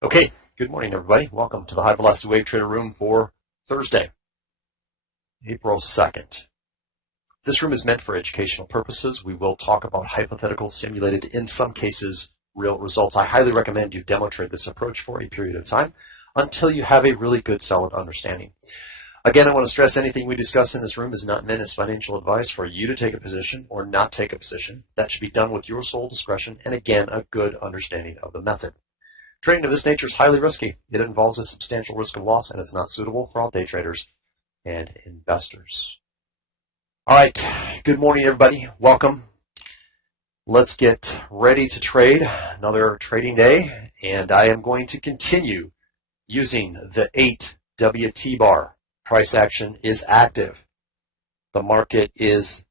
Okay, good morning, everybody. Welcome to the High Velocity Wave Trader Room for Thursday, April 2nd. This room is meant for educational purposes. We will talk about hypothetical, simulated, in some cases, real results. I highly recommend you demo trade this approach for a period of time until you have a really good, solid understanding. Again, I want to stress anything we discuss in this room is not meant as financial advice for you to take a position or not take a position. That should be done with your sole discretion and, again, a good understanding of the method. Trading of this nature is highly risky. It involves a substantial risk of loss, and it's not suitable for all day traders and investors. All right, good morning, everybody. Welcome. Let's get ready to trade. Another trading day, and I am going to continue using the 8 WT bar. Price action is active. The market is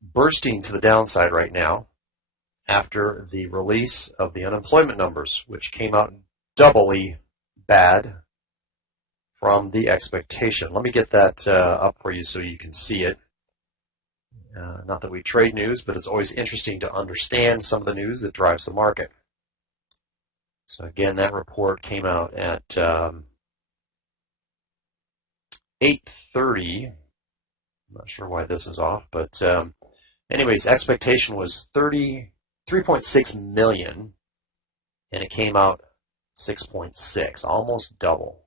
bursting to the downside right now after the release of the unemployment numbers, which came out doubly bad from the expectation. Let me get that up for you so you can see it. Not that we trade news, but it's always interesting to understand some of the news that drives the market. So again, that report came out at 8:30. I'm not sure why this is off, but anyways, expectation was 3.6 million, and it came out 6.6, almost double.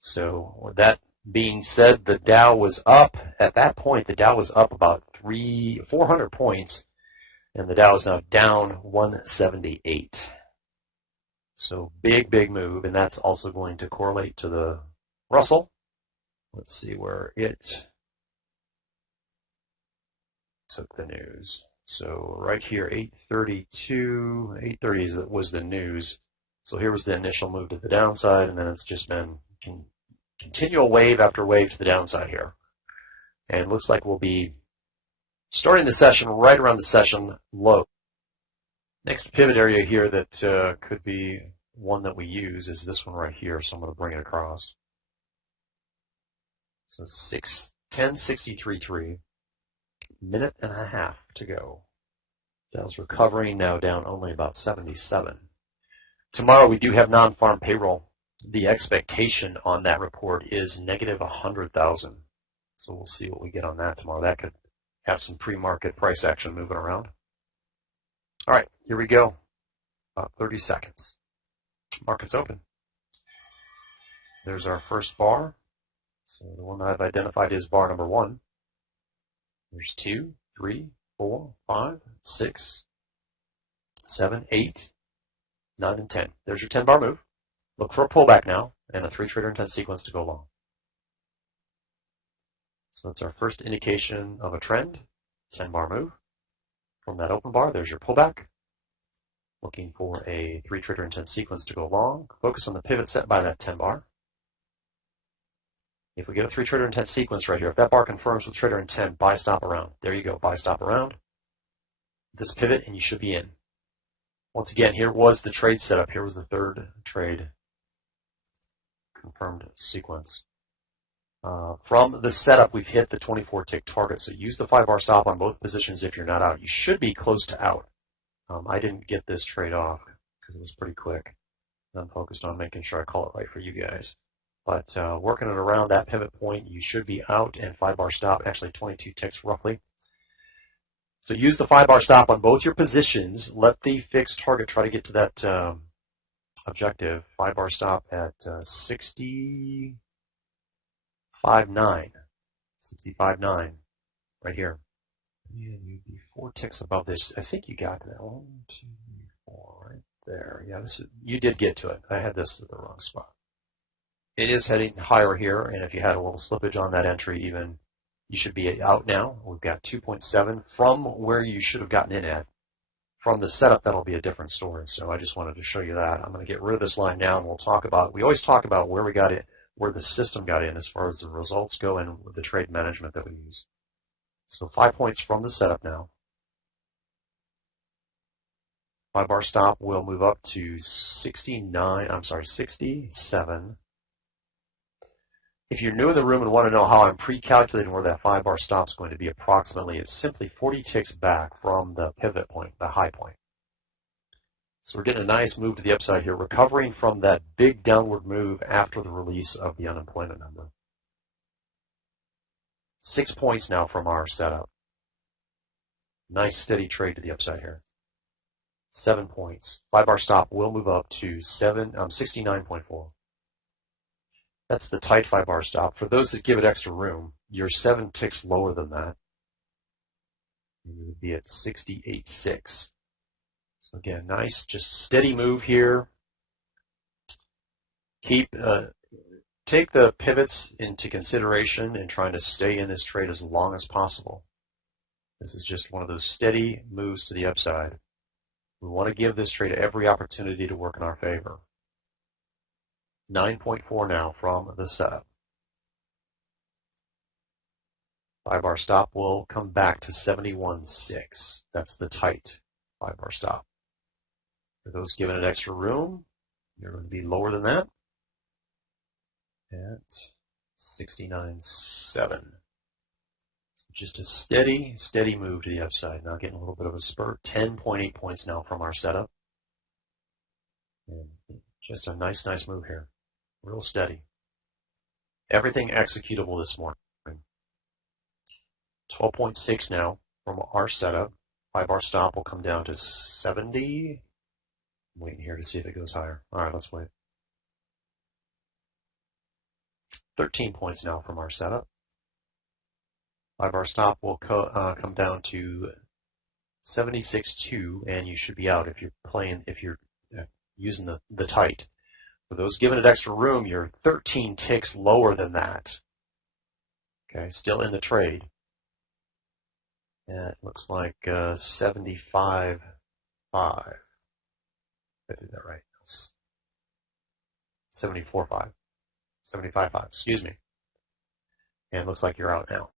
So with that being said, the Dow was up. At that point, the Dow was up about 400 points, and the Dow is now down 178. So big move, and that's also going to correlate to the Russell. Let's see where it took the news. So right here, 832, 830 was the news. So here was the initial move to the downside, and then it's just been continual wave after wave to the downside here. And it looks like we'll be starting the session right around the session low. Next pivot area here that could be one that we use is this one right here, so I'm going to bring it across. So 1063.3. Minute and a half to go. Dow's recovering, now down only about 77. Tomorrow we do have non-farm payroll. The expectation on that report is negative 100,000. So we'll see what we get on that tomorrow. That could have some pre-market price action moving around. All right, here we go. About 30 seconds. Market's open. There's our first bar. So the one that I've identified is bar number 1. There's 2, 3, 4, 5, 6, 7, 8, 9, and 10. There's your 10-bar move. Look for a pullback now and a 3-trader intent sequence to go long. So that's our first indication of a trend, 10-bar move. From that open bar, there's your pullback. Looking for a 3-trader intent sequence to go long. Focus on the pivot set by that 10-bar. If we get a 3-trader intent sequence right here, if that bar confirms with trader intent, buy, stop, around. There you go, buy, stop, around. This pivot, and you should be in. Once again, here was the trade setup. Here was the third trade confirmed sequence. From the setup, we've hit the 24-tick target, so use the 5-bar stop on both positions if you're not out. You should be close to out. I didn't get this trade off because it was pretty quick. I'm focused on making sure I call it right for you guys. But working it around that pivot point, you should be out, and 5-bar stop, actually 22 ticks roughly. So use the 5-bar stop on both your positions. Let the fixed target try to get to that objective. 5-bar stop at 65.9. 65.9 right here. And you'd be 4 ticks above this. I think you got that. 1, 2, 4 right there. Yeah, you did get to it. I had this at the wrong spot. It is heading higher here, and if you had a little slippage on that entry even, you should be out now. We've got 2.7 from where you should have gotten in at. From the setup, that'll be a different story, so I just wanted to show you that. I'm going to get rid of this line now, and we'll talk about, we always talk about where we got it, where the system got in as far as the results go and the trade management that we use. So 5 points from the setup now. 5-bar stop will move up to 67. If you're new in the room and want to know how I'm pre-calculating where that 5-bar stop is going to be approximately, it's simply 40 ticks back from the pivot point, the high point. So we're getting a nice move to the upside here, recovering from that big downward move after the release of the unemployment number. 6 points now from our setup. Nice steady trade to the upside here. 7 points. 5-bar stop will move up to 69.4. That's the tight 5-bar stop. For those that give it extra room, you're 7 ticks lower than that. You would be at 68.6. So again, nice, just steady move here. Take the pivots into consideration in trying to stay in this trade as long as possible. This is just one of those steady moves to the upside. We want to give this trade every opportunity to work in our favor. 9.4 now from the setup. 5-bar stop will come back to 71.6. That's the tight 5-bar stop. For those giving it extra room, you're going to be lower than that at 69.7. Just a steady move to the upside. Now getting a little bit of a spurt. 10.8 points now from our setup. And just a nice move here. Real steady. Everything executable this morning. 12.6 now from our setup. 5-bar stop will come down to 70. I'm waiting here to see if it goes higher. All right, let's wait. 13 points now from our setup. 5-bar stop will come down to 76.2, and you should be out if you're using the tight. For those giving it extra room, you're 13 ticks lower than that. Okay, still in the trade. And it looks like 75.5. I did that right. 74.5. 75.5, excuse me. And it looks like you're out now.